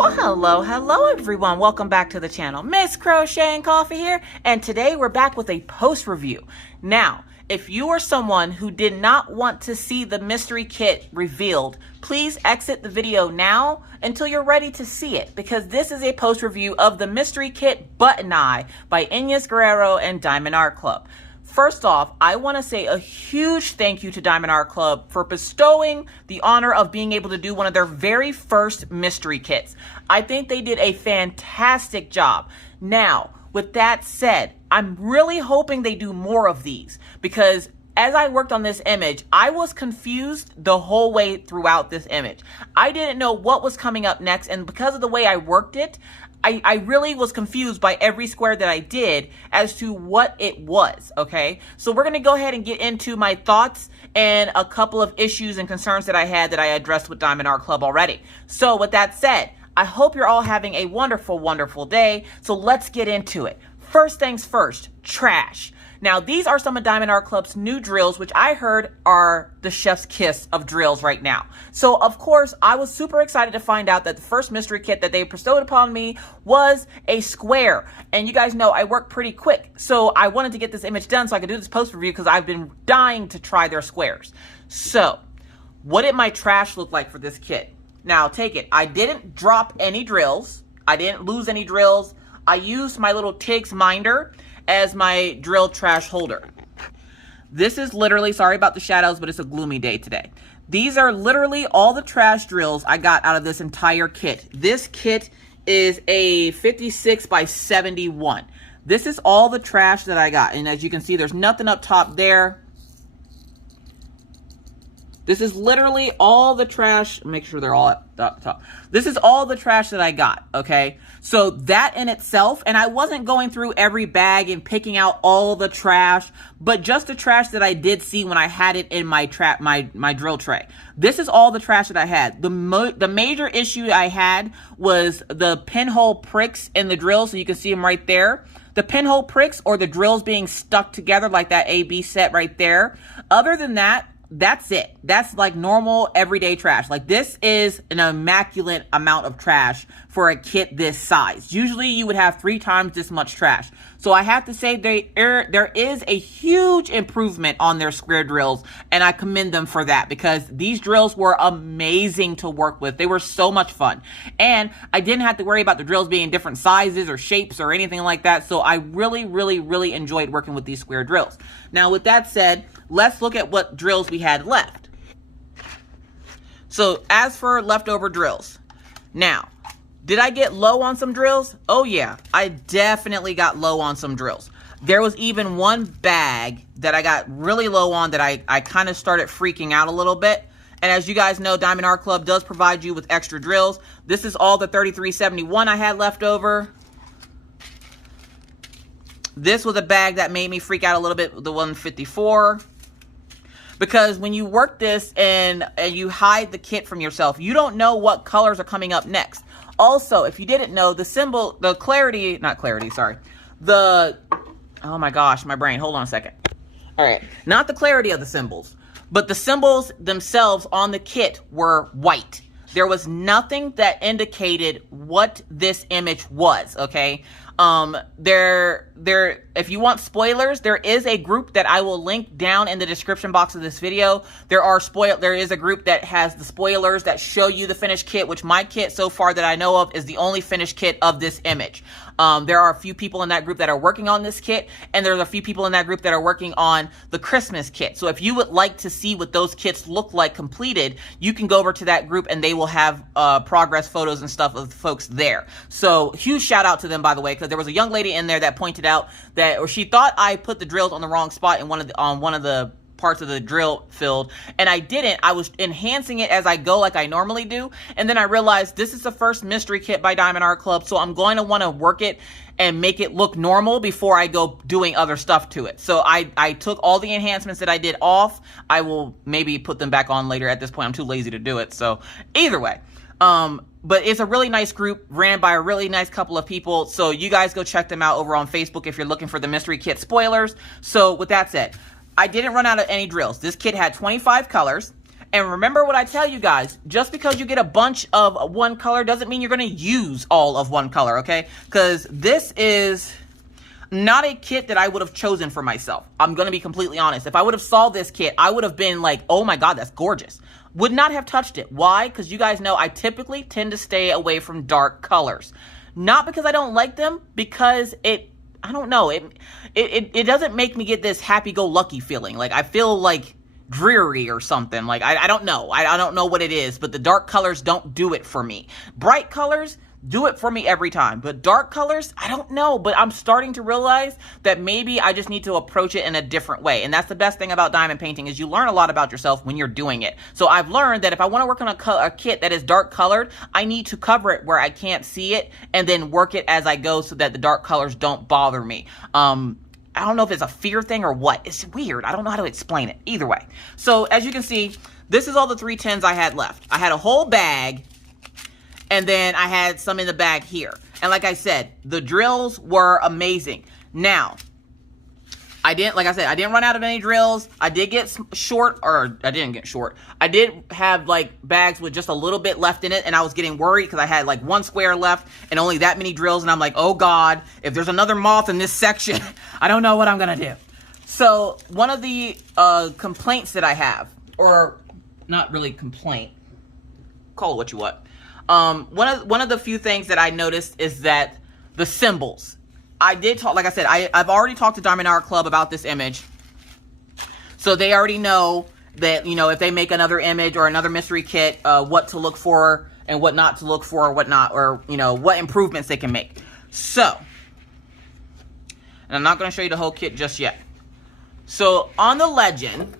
Well, hello everyone. Welcome back to the channel. Miss Crocheting Coffee here, and today we're back with a post review. Now, if you are someone who did not want to see the mystery kit revealed, please exit the video now until you're ready to see it, because this is a post review of the mystery kit Button Eye by Inez Guerrero and Diamond Art Club. First off, I want to say a huge thank you to Diamond Art Club for bestowing the honor of being able to do one of their very first mystery kits. I think they did a fantastic job. Now, with that said, I'm really hoping they do more of these, because as I worked on this image, I was confused the whole way throughout this image. I didn't know what was coming up next, and because of the way I worked it, I really was confused by every square that I did as to what it was, okay? So we're going to go ahead and get into my thoughts and a couple of issues and concerns that I had that I addressed with Diamond Art Club already. So with that said, I hope you're all having a wonderful, wonderful day. So let's get into it. First things first, trash. Now, these are some of Diamond Art Club's new drills, which I heard are the chef's kiss of drills right now. So, of course, I was super excited to find out that the first mystery kit that they bestowed upon me was a square. And you guys know I work pretty quick. So I wanted to get this image done so I could do this post review because I've been dying to try their squares. So, what did my trash look like for this kit? Now, take it. I didn't drop any drills. I didn't lose any drills. I used my little Tiggs minder as my drill trash holder. This is literally, sorry about the shadows, but it's a gloomy day today. These are literally all the trash drills I got out of this entire kit. This kit is a 56 by 71. This is all the trash that I got. And as you can see, there's nothing up top there. This is literally all the trash. Make sure they're all up top. This is all the trash that I got, okay? So that in itself, and I wasn't going through every bag and picking out all the trash, but just the trash that I did see when I had it in my drill tray. This is all the trash that I had. The major issue I had was the pinhole pricks in the drill, so you can see them right there. The pinhole pricks or the drills being stuck together like that A-B set right there. Other than that, that's it. That's like normal everyday trash. Like, this is an immaculate amount of trash for a kit this size. Usually you would have 3 times this much trash. So I have to say there is a huge improvement on their square drills, and I commend them for that, because these drills were amazing to work with. They were so much fun. And I didn't have to worry about the drills being different sizes or shapes or anything like that. So I really, really, really enjoyed working with these square drills. Now, with that said, let's look at what drills we had left. So as for leftover drills, now, did I get low on some drills? Oh yeah, I definitely got low on some drills. There was even one bag that I got really low on that I kind of started freaking out a little bit. And as you guys know, Diamond Art Club does provide you with extra drills. This is all the 3371 I had left over. This was a bag that made me freak out a little bit, the 154. Because when you work this and you hide the kit from yourself, you don't know what colors are coming up next. Also, if you didn't know, the symbol, the clarity, not clarity, sorry. Oh my gosh, my brain, hold on a second. All right, not the clarity of the symbols, but the symbols themselves on the kit were white. There was nothing that indicated what this image was, okay? If you want spoilers, there is a group that I will link down in the description box of this video. There is a group that has the spoilers that show you the finished kit, which my kit so far that I know of is the only finished kit of this image. There are a few people in that group that are working on this kit, and there's a few people in that group that are working on the Christmas kit. So if you would like to see what those kits look like completed, you can go over to that group and they will have progress photos and stuff of the folks there. So huge shout out to them, by the way, because there was a young lady in there that pointed out that, or she thought I put the drills on the wrong spot in on one of the parts of the drill filled, and I didn't. I was enhancing it as I go like I normally do, and then I realized this is the first mystery kit by Diamond Art Club, so I'm going to want to work it and make it look normal before I go doing other stuff to it. So I took all the enhancements that I did off. I will maybe put them back on later. At this point, I'm too lazy to do it. So either way, but it's a really nice group ran by a really nice couple of people. So you guys go check them out over on Facebook if you're looking for the mystery kit spoilers. So with that said, I didn't run out of any drills. This kit had 25 colors. And remember what I tell you guys, just because you get a bunch of one color doesn't mean you're going to use all of one color, okay? Because this is not a kit that I would have chosen for myself. I'm going to be completely honest. If I would have saw this kit, I would have been like, oh my God, that's gorgeous. Would not have touched it. Why? Because you guys know I typically tend to stay away from dark colors. Not because I don't like them, because I don't know, it doesn't make me get this happy-go-lucky feeling. Like, I feel like dreary or something. Like, I don't know. I don't know what it is, but the dark colors don't do it for me. Bright colors do it for me every time, but dark colors, I don't know, but I'm starting to realize that maybe I just need to approach it in a different way. And that's the best thing about diamond painting, is you learn a lot about yourself when you're doing it. So I've learned that if I want to work on a kit that is dark colored, I need to cover it where I can't see it and then work it as I go so that the dark colors don't bother me. I don't know if it's a fear thing or what. It's weird. I don't know how to explain it. Either way. So as you can see, this is all the 310s I had left. I had a whole bag, and then I had some in the bag here. And like I said, the drills were amazing. Now, I didn't run out of any drills. I did get short, or I didn't get short. I did have like bags with just a little bit left in it, and I was getting worried because I had like one square left and only that many drills. And I'm like, oh God, if there's another moth in this section, I don't know what I'm gonna do. So one of the complaints that I have, or not really complaint, call it what you want. One of the few things that I noticed is that the symbols. I did talk, like I said, I've already talked to Diamond Art Club about this image. So they already know that, you know, if they make another image or another mystery kit, what to look for and what not to look for, or what not, or, you know, what improvements they can make. So, and I'm not going to show you the whole kit just yet. So on the legend,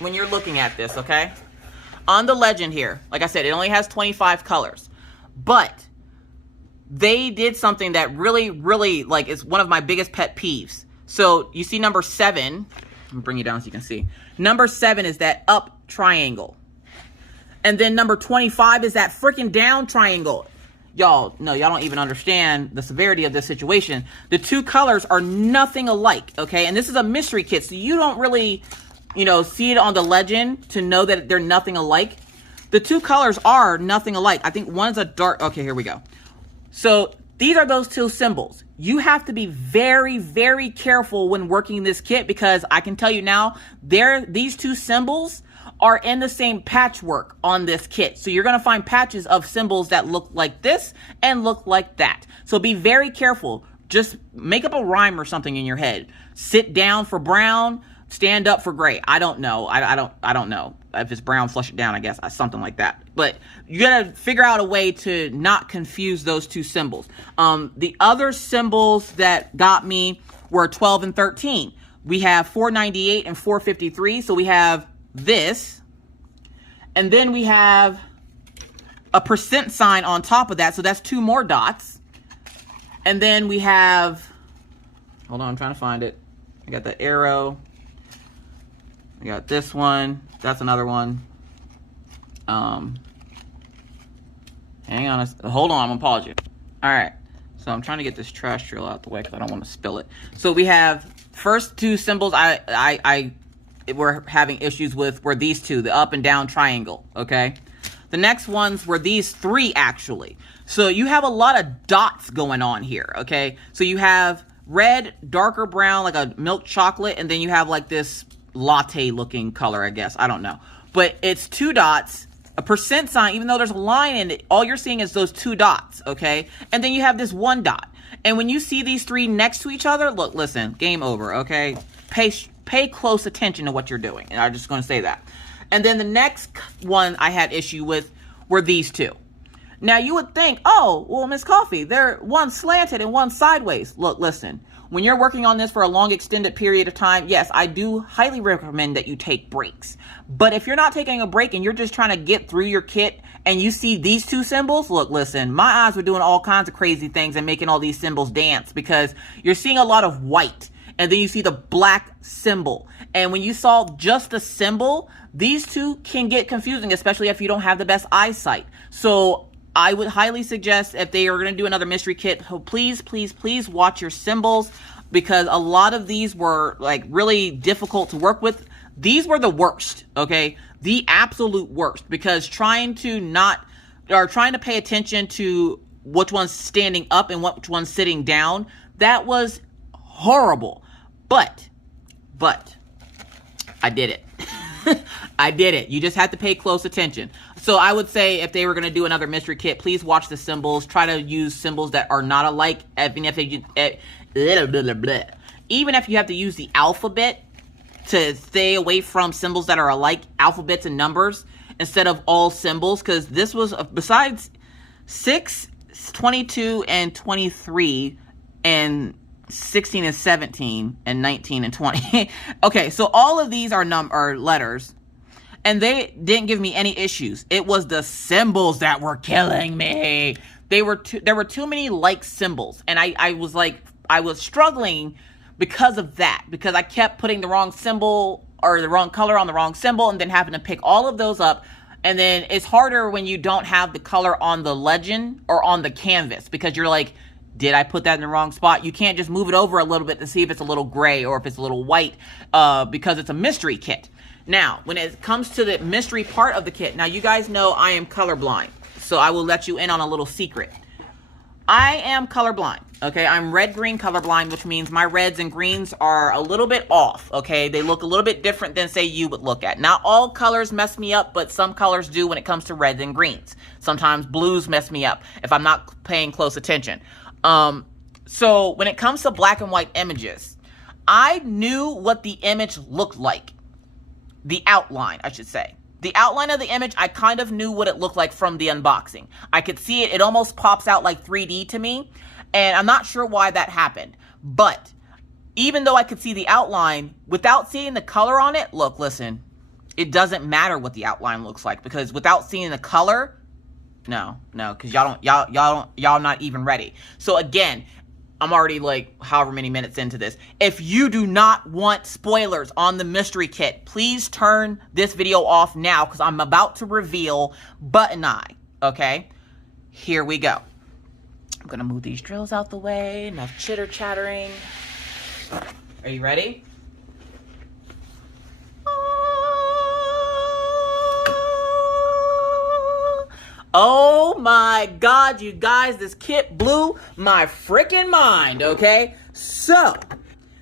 when you're looking at this, okay? On the legend here, like I said, it only has 25 colors, but they did something that really, really, like, is one of my biggest pet peeves. So you see number 7, let me bring you down so you can see. Number 7 is that up triangle. And then number 25 is that freaking down triangle. Y'all, no, y'all don't even understand the severity of this situation. The two colors are nothing alike, okay? And this is a mystery kit, so you don't really, you know, see it on the legend to know that they're nothing alike. The two colors are nothing alike. I think one's a dark, okay, here we go. So these are those two symbols. You have to be very, very careful when working this kit, because I can tell you now, these two symbols are in the same patchwork on this kit. So you're gonna find patches of symbols that look like this and look like that. So be very careful. Just make up a rhyme or something in your head. Sit down for brown, stand up for gray. I don't know. I don't know. If it's brown, flush it down, I guess. Something like that. But you gotta figure out a way to not confuse those two symbols. The other symbols that got me were 12 and 13. We have 498 and 453. So we have this. And then we have a percent sign on top of that. So that's 2 more dots. And then we have, hold on, I'm trying to find it. I got the arrow. I got this one. That's another one. Hang on. Hold on. I'm gonna pause you. All right. So I'm trying to get this trash drill out the way because I don't want to spill it. So we have first 2 symbols we're having issues with were these 2, the up and down triangle. Okay. The next ones were these 3 actually. So you have a lot of dots going on here. Okay. So you have red, darker brown, like a milk chocolate, and then you have like this latte looking color, I guess. I don't know. But it's 2 dots, a percent sign, even though there's a line in it, all you're seeing is those 2 dots, okay? And then you have this 1 dot. And when you see these 3 next to each other, look, listen, game over, okay? Pay close attention to what you're doing. And I'm just going to say that. And then the next one I had issue with were these 2. Now you would think, oh, well, Miss Coffee, they're one slanted and one sideways. Look, listen. When you're working on this for a long extended period of time, yes, I do highly recommend that you take breaks. But if you're not taking a break and you're just trying to get through your kit and you see these 2 symbols, look, listen, my eyes were doing all kinds of crazy things and making all these symbols dance, because you're seeing a lot of white and then you see the black symbol. And when you saw just the symbol, these 2 can get confusing, especially if you don't have the best eyesight. So I would highly suggest, if they are going to do another mystery kit, please, please, please watch your symbols. because a lot of these were like really difficult to work with. These were the worst, okay? The absolute worst, because trying to pay attention to which one's standing up and which one's sitting down, that was horrible. But I did it. I did it. You just have to pay close attention. So I would say if they were going to do another mystery kit, please watch the symbols. Try to use symbols that are not alike. Even if you have to use the alphabet to stay away from symbols that are alike, alphabets and numbers, instead of all symbols. Because this was, besides 6, 22, and 23, and 16 and 17 and 19 and 20. Okay, so all of these are letters, and they didn't give me any issues. It was the symbols that were killing me. There were too many like symbols, and I was struggling because of that, because I kept putting the wrong symbol or the wrong color on the wrong symbol and then having to pick all of those up. And then it's harder when you don't have the color on the legend or on the canvas, because you're like, did I put that in the wrong spot? You can't just move it over a little bit to see if it's a little gray or if it's a little white, because it's a mystery kit. Now, when it comes to the mystery part of the kit, now you guys know I am colorblind, so I will let you in on a little secret. I am colorblind, okay? I'm red-green colorblind, which means my reds and greens are a little bit off, okay? They look a little bit different than, say, you would look at. Not all colors mess me up, but some colors do when it comes to reds and greens. Sometimes blues mess me up if I'm not paying close attention. So when it comes to black and white images, I knew what the image looked like. The outline, I should say. The outline of the image, I kind of knew what it looked like from the unboxing. I could see it. It almost pops out like 3D to me. And I'm not sure why that happened. But even though I could see the outline, without seeing the color on it, look, listen, it doesn't matter what the outline looks like, because without seeing the color, no, because y'all not even ready. So again, I'm already like however many minutes into this. If you do not want spoilers on the mystery kit, please turn this video off now, because I'm about to reveal Button Eye, okay? Here we go. I'm gonna move these drills out the way, enough chitter chattering. Are you ready? Oh my God, you guys, this kit blew my freaking mind, okay? So,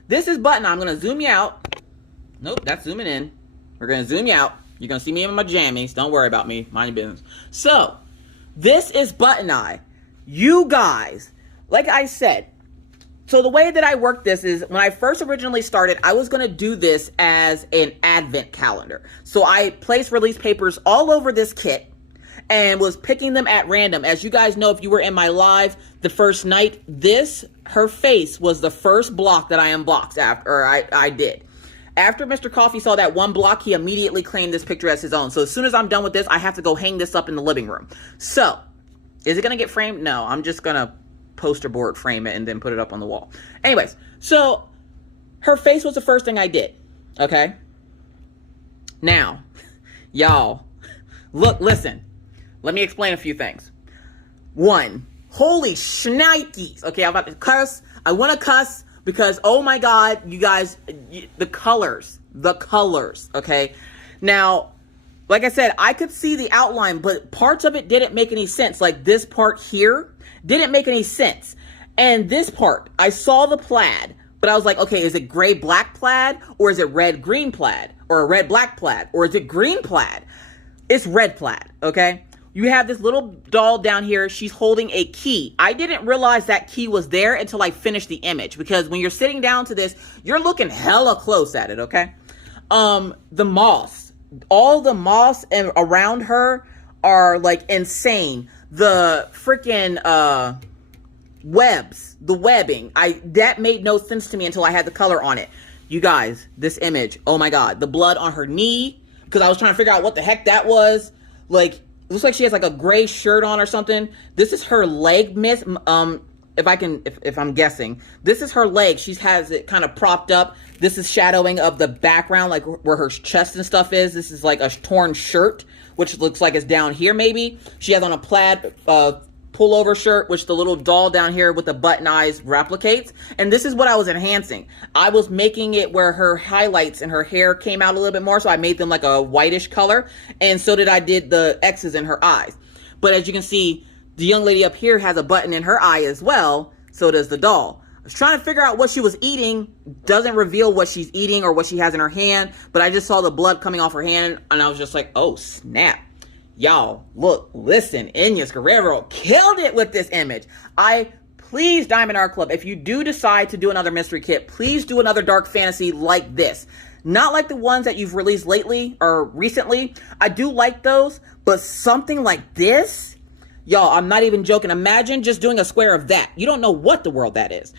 this is Button Eye. I'm going to zoom you out. Nope, that's zooming in. We're going to zoom you out. You're going to see me in my jammies. Don't worry about me. Mind your business. So, this is Button Eye. You guys, like I said, so the way that I work this is, when I first originally started, I was going to do this as an advent calendar. So, I placed release papers all over this kit and was picking them at random. As you guys know, if you were in my live the first night, her face was the first block that I unboxed after, or I did. After Mr. Coffee saw that one block, he immediately claimed this picture as his own. So as soon as I'm done with this, I have to go hang this up in the living room. So, is it gonna get framed? No, I'm just gonna poster board frame it and then put it up on the wall. Anyways, so her face was the first thing I did, okay? Now, y'all, look, listen. Let me explain a few things. One, holy shnikes. Okay, I'm about to cuss. I want to cuss because, oh my God, you guys, the colors, okay? Now, like I said, I could see the outline, but parts of it didn't make any sense. Like this part here didn't make any sense. And this part, I saw the plaid, but I was like, okay, is it gray-black plaid, or is it red-green plaid, or a red-black plaid, or is it green plaid? It's red plaid, okay? You have this little doll down here. She's holding a key. I didn't realize that key was there until I finished the image, because when you're sitting down to this, you're looking hella close at it, okay? The moss. All the moss and around her are like insane. The freaking webs, the webbing. That made no sense to me until I had the color on it. You guys, this image, oh my God. The blood on her knee, because I was trying to figure out what the heck that was. Like, it looks like she has like a gray shirt on or something. This is her leg, miss. If I'm guessing, this is her leg. She has it kind of propped up. This is shadowing of the background, like where her chest and stuff is. This is like a torn shirt, which looks like it's down here maybe. She has on a plaid pullover shirt, which the little doll down here with the button eyes replicates. And this is what I was enhancing. I was making it where her highlights and her hair came out a little bit more. So I made them like a whitish color. And so did the X's in her eyes. But as you can see, the young lady up here has a button in her eye as well. So does the doll. I was trying to figure out what she was eating. Doesn't reveal what she's eating or what she has in her hand. But I just saw the blood coming off her hand. And I was just like, oh, snap. Y'all, look, listen, Inez Guerrero killed it with this image. Please, Diamond Art Club, if you do decide to do another mystery kit, please do another dark fantasy like this. Not like the ones that you've released lately or recently. I do like those, but something like this, y'all, I'm not even joking. Imagine just doing a square of that. You don't know what the world that is.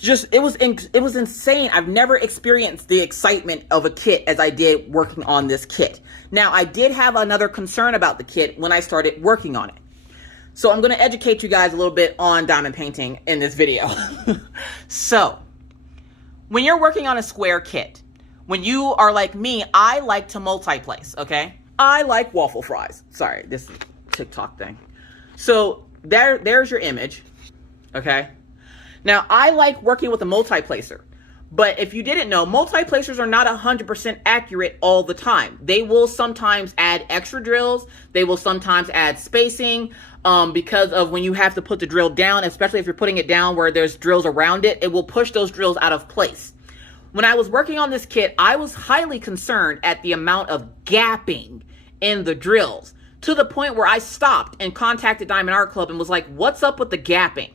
It was insane. I've never experienced the excitement of a kit as I did working on this kit. Now, I did have another concern about the kit when I started working on it. So I'm going to educate you guys a little bit on diamond painting in this video. So, when you're working on a square kit, when you are like me, I like to multi-place, okay? I like waffle fries. Sorry, this TikTok thing. So, there's your image, okay? Now, I like working with a multi-placer, but if you didn't know, multi-placers are not 100% accurate all the time. They will sometimes add extra drills. They will sometimes add spacing because of when you have to put the drill down, especially if you're putting it down where there's drills around it, it will push those drills out of place. When I was working on this kit, I was highly concerned at the amount of gapping in the drills to the point where I stopped and contacted Diamond Art Club and was like, what's up with the gapping?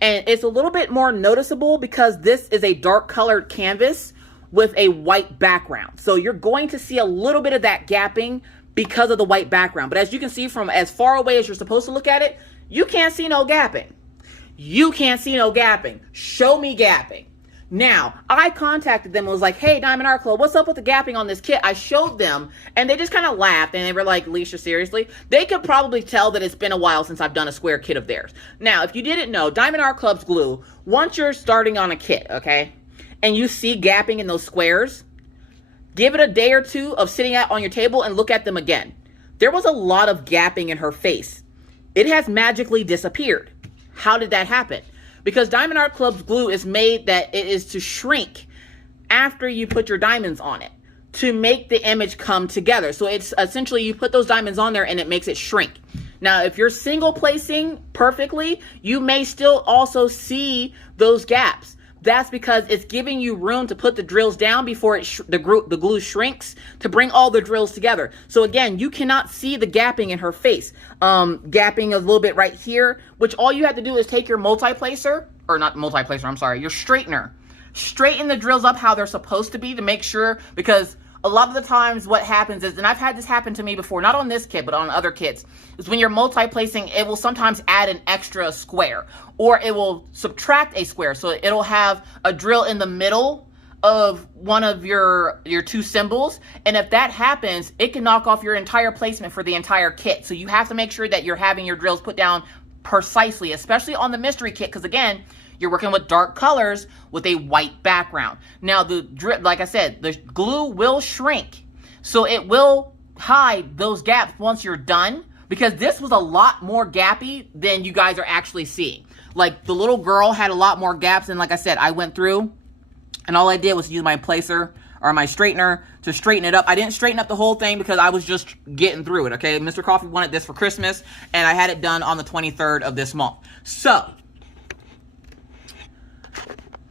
And it's a little bit more noticeable because this is a dark colored canvas with a white background. So you're going to see a little bit of that gapping because of the white background. But as you can see from as far away as you're supposed to look at it, you can't see no gapping. You can't see no gapping. Show me gapping. Now, I contacted them and was like, hey, Diamond Art Club, what's up with the gapping on this kit? I showed them, and they just kind of laughed, and they were like, Alishia, seriously? They could probably tell that it's been a while since I've done a square kit of theirs. Now, if you didn't know, Diamond Art Club's glue, once you're starting on a kit, okay, and you see gapping in those squares, give it a day or two of sitting out on your table and look at them again. There was a lot of gapping in her face. It has magically disappeared. How did that happen? Because Diamond Art Club's glue is made that it is to shrink after you put your diamonds on it to make the image come together. So it's essentially you put those diamonds on there and it makes it shrink. Now, if you're single placing perfectly, you may still also see those gaps. That's because it's giving you room to put the drills down before the glue shrinks to bring all the drills together. So again, you cannot see the gapping in her face. Gapping a little bit right here, which all you have to do is take your multi-placer, or not multi-placer, I'm sorry, your straightener. Straighten the drills up how they're supposed to be to make sure, because a lot of the times what happens is, and I've had this happen to me before, not on this kit, but on other kits, is when you're multi-placing, it will sometimes add an extra square, or it will subtract a square. So it'll have a drill in the middle of one of your two symbols. And if that happens, it can knock off your entire placement for the entire kit. So you have to make sure that you're having your drills put down precisely, especially on the mystery kit, because again, you're working with dark colors with a white background. Now, like I said, the glue will shrink. So it will hide those gaps once you're done, because this was a lot more gappy than you guys are actually seeing. Like, the little girl had a lot more gaps, and like I said, I went through, and all I did was use my placer or my straightener to straighten it up. I didn't straighten up the whole thing because I was just getting through it, okay? Mr. Coffee wanted this for Christmas, and I had it done on the 23rd of this month. So,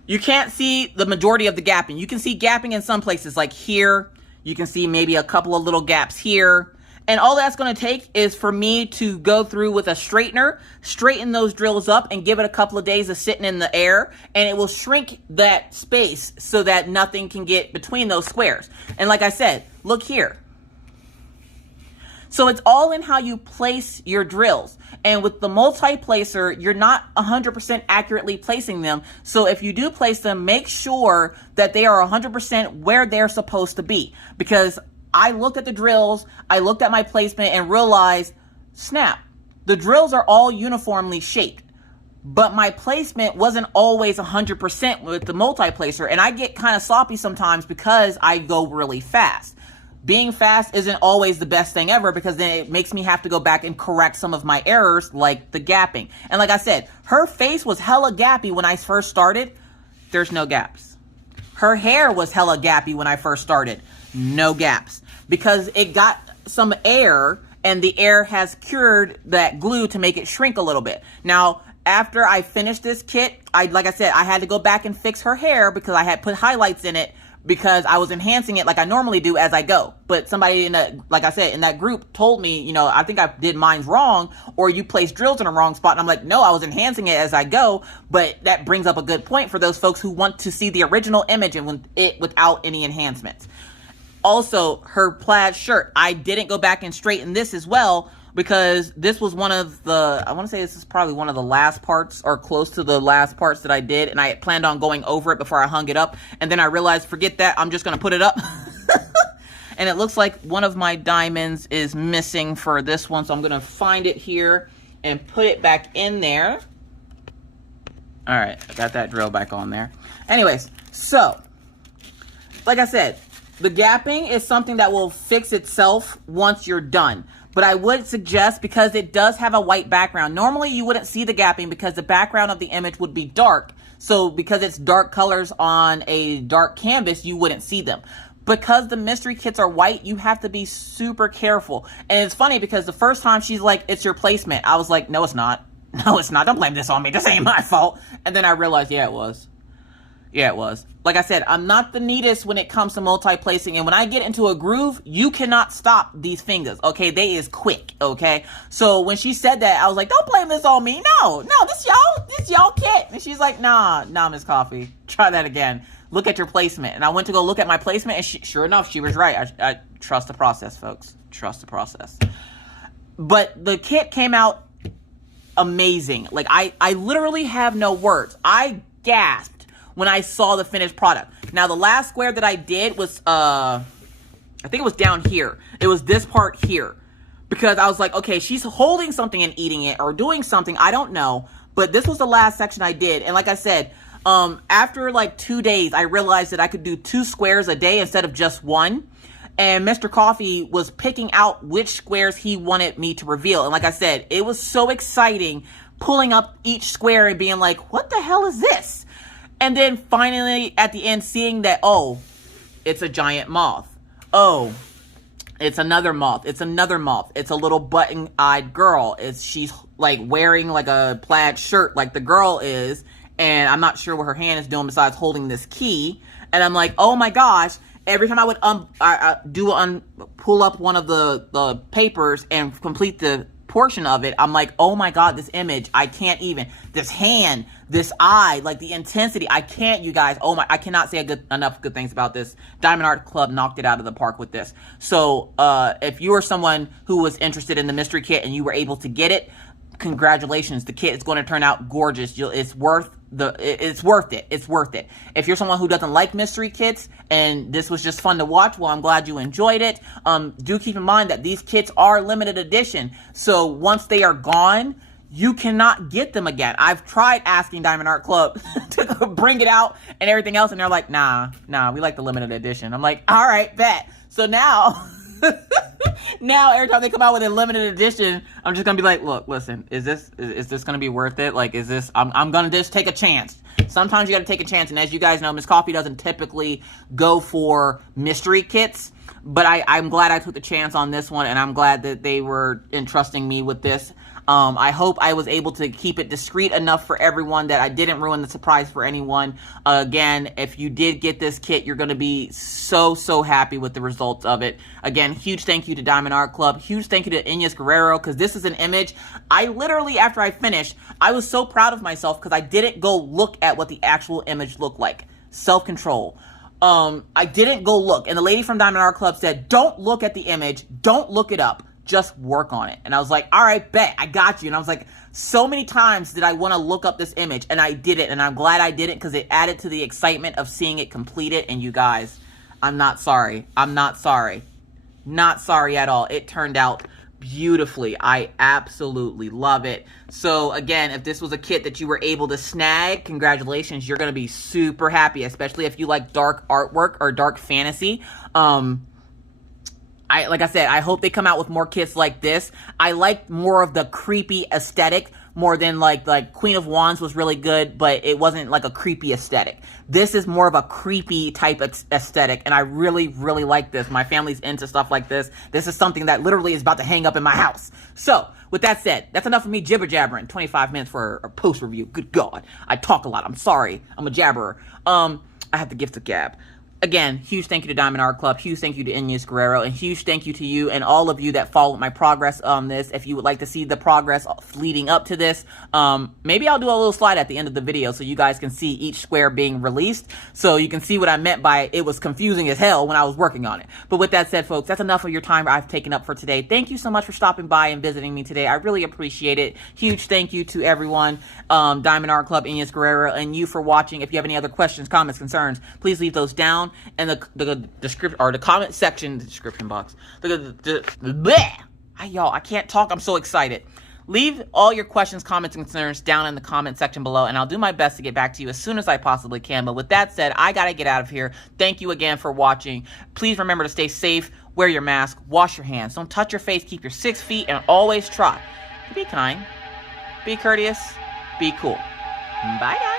you can't see the majority of the gapping. You can see gapping in some places, like here. You can see maybe a couple of little gaps here. And all that's going to take is for me to go through with a straightener, straighten those drills up, and give it a couple of days of sitting in the air. And it will shrink that space so that nothing can get between those squares. And like I said, look here. So it's all in how you place your drills. And with the multi-placer, you're not 100% accurately placing them. So if you do place them, make sure that they are 100% where they're supposed to be. Because I looked at the drills, I looked at my placement and realized, snap, the drills are all uniformly shaped. But my placement wasn't always 100% with the multi-placer. And I get kind of sloppy sometimes because I go really fast. being fast isn't always the best thing ever, because then it makes me have to go back and correct some of my errors, like the gapping. And like I said, her face was hella gappy when I first started. There's no gaps. Her hair was hella gappy when I first started. No gaps. Because it got some air, and the air has cured that glue to make it shrink a little bit. Now, after I finished this kit, like I said, I had to go back and fix her hair because I had put highlights in it, because I was enhancing it like I normally do as I go. But somebody in like I said, in that group told me, you know, I think I did mine wrong, or you placed drills in the wrong spot. And I'm like, no, I was enhancing it as I go. But that brings up a good point for those folks who want to see the original image and without any enhancements. Also, her plaid shirt, I didn't go back and straighten this as well, because this was one of the, I want to say this is probably one of the last parts, or close to the last parts that I did, and I had planned on going over it before I hung it up, and then I realized, forget that, I'm just going to put it up. And it looks like one of my diamonds is missing for this one, so I'm going to find it here and put it back in there. All right, I got that drill back on there. Anyways, so, like I said, the gapping is something that will fix itself once you're done. But I would suggest, because it does have a white background, normally you wouldn't see the gapping because the background of the image would be dark. So because it's dark colors on a dark canvas, you wouldn't see them. Because the mystery kits are white, you have to be super careful. And it's funny because the first time she's like, it's your placement, I was like, no, it's not. No, it's not. Don't blame this on me. This ain't my fault. And then I realized, yeah, it was. Yeah, it was. Like I said, I'm not the neatest when it comes to multi-placing. And when I get into a groove, you cannot stop these fingers, okay? They is quick, okay? So when she said that, I was like, don't blame this on me. No, this y'all kit. And she's like, nah, Miss Coffee. Try that again. Look at your placement. And I went to go look at my placement, and sure enough, she was right. I trust the process, folks. Trust the process. But the kit came out amazing. Like, I literally have no words. I gasped when I saw the finished product. Now, the last square that I did was, I think it was down here. It was this part here. Because I was like, okay, she's holding something and eating it, or doing something, I don't know. But this was the last section I did. And like I said, after like 2 days, I realized that I could do 2 squares a day instead of just 1. And Mr. Coffee was picking out which squares he wanted me to reveal. And like I said, it was so exciting pulling up each square and being like, what the hell is this? And then finally, at the end, seeing that, oh, it's a giant moth. Oh, it's another moth. It's another moth. It's a little button-eyed girl. She's like wearing like a plaid shirt like the girl is. And I'm not sure what her hand is doing besides holding this key. And I'm like, oh my gosh. Every time I would pull up one of the papers and complete the portion of it, I'm like, oh my God, this image, I can't even. This hand, this eye, like the intensity, I can't, you guys. Oh my, I cannot say enough good things about this. Diamond Art Club knocked it out of the park with this. So if you are someone who was interested in the mystery kit and you were able to get it, congratulations. The kit is going to turn out gorgeous. It's worth it. It's worth it. If you're someone who doesn't like mystery kits and this was just fun to watch, well, I'm glad you enjoyed it. Do keep in mind that these kits are limited edition. So once they are gone, you cannot get them again. I've tried asking Diamond Art Club to bring it out and everything else, and they're like, nah, we like the limited edition. I'm like, all right, bet. So now, now every time they come out with a limited edition, I'm just gonna be like, look, listen, is this gonna be worth it? Like, is this, I'm gonna just take a chance. Sometimes you gotta take a chance, and as you guys know, Miss Coffee doesn't typically go for mystery kits, but I'm glad I took the chance on this one, and I'm glad that they were entrusting me with this. I hope I was able to keep it discreet enough for everyone that I didn't ruin the surprise for anyone. Again, if you did get this kit, you're going to be so happy with the results of it. Again, huge thank you to Diamond Art Club. Huge thank you to Inez Guerrero, because this is an image. I literally, after I finished, I was so proud of myself because I didn't go look at what the actual image looked like. Self-control. I didn't go look. And the lady from Diamond Art Club said, don't look at the image. Don't look it up. Just work on it. And I was like, all right, bet, I got you. And I was like, so many times did I want to look up this image, and I did it, and I'm glad I did it because it added to the excitement of seeing it completed. And you guys, I'm not sorry. I'm not sorry. Not sorry at all. It turned out beautifully. I absolutely love it. So again, if this was a kit that you were able to snag, congratulations. You're going to be super happy, especially if you like dark artwork or dark fantasy. like I said, I hope they come out with more kits like this. I like more of the creepy aesthetic more than like Queen of Wands was really good, but it wasn't like a creepy aesthetic. This is more of a creepy type of aesthetic, and I really, really like this. My family's into stuff like this. This is something that literally is about to hang up in my house. So, with that said, that's enough of me jibber-jabbering. 25 minutes for a post review. Good God. I talk a lot. I'm sorry. I'm a jabberer. I have the gift of gab. Again, huge thank you to Diamond Art Club, huge thank you to Ines Guerrero, and huge thank you to you and all of you that followed my progress on this. If you would like to see the progress leading up to this, maybe I'll do a little slide at the end of the video so you guys can see each square being released, so you can see what I meant by it was confusing as hell when I was working on it. But with that said, folks, that's enough of your time I've taken up for today. Thank you so much for stopping by and visiting me today. I really appreciate it. Huge thank you to everyone, Diamond Art Club, Ines Guerrero, and you for watching. If you have any other questions, comments, concerns, please leave those down in the description or the comment section, the description box. Y'all, I can't talk. I'm so excited. Leave all your questions, comments, and concerns down in the comment section below, and I'll do my best to get back to you as soon as I possibly can. But with that said, I gotta get out of here. Thank you again for watching. Please remember to stay safe, wear your mask, wash your hands, don't touch your face, keep your 6 feet, and always try to be kind, be courteous, be cool. Bye, guys.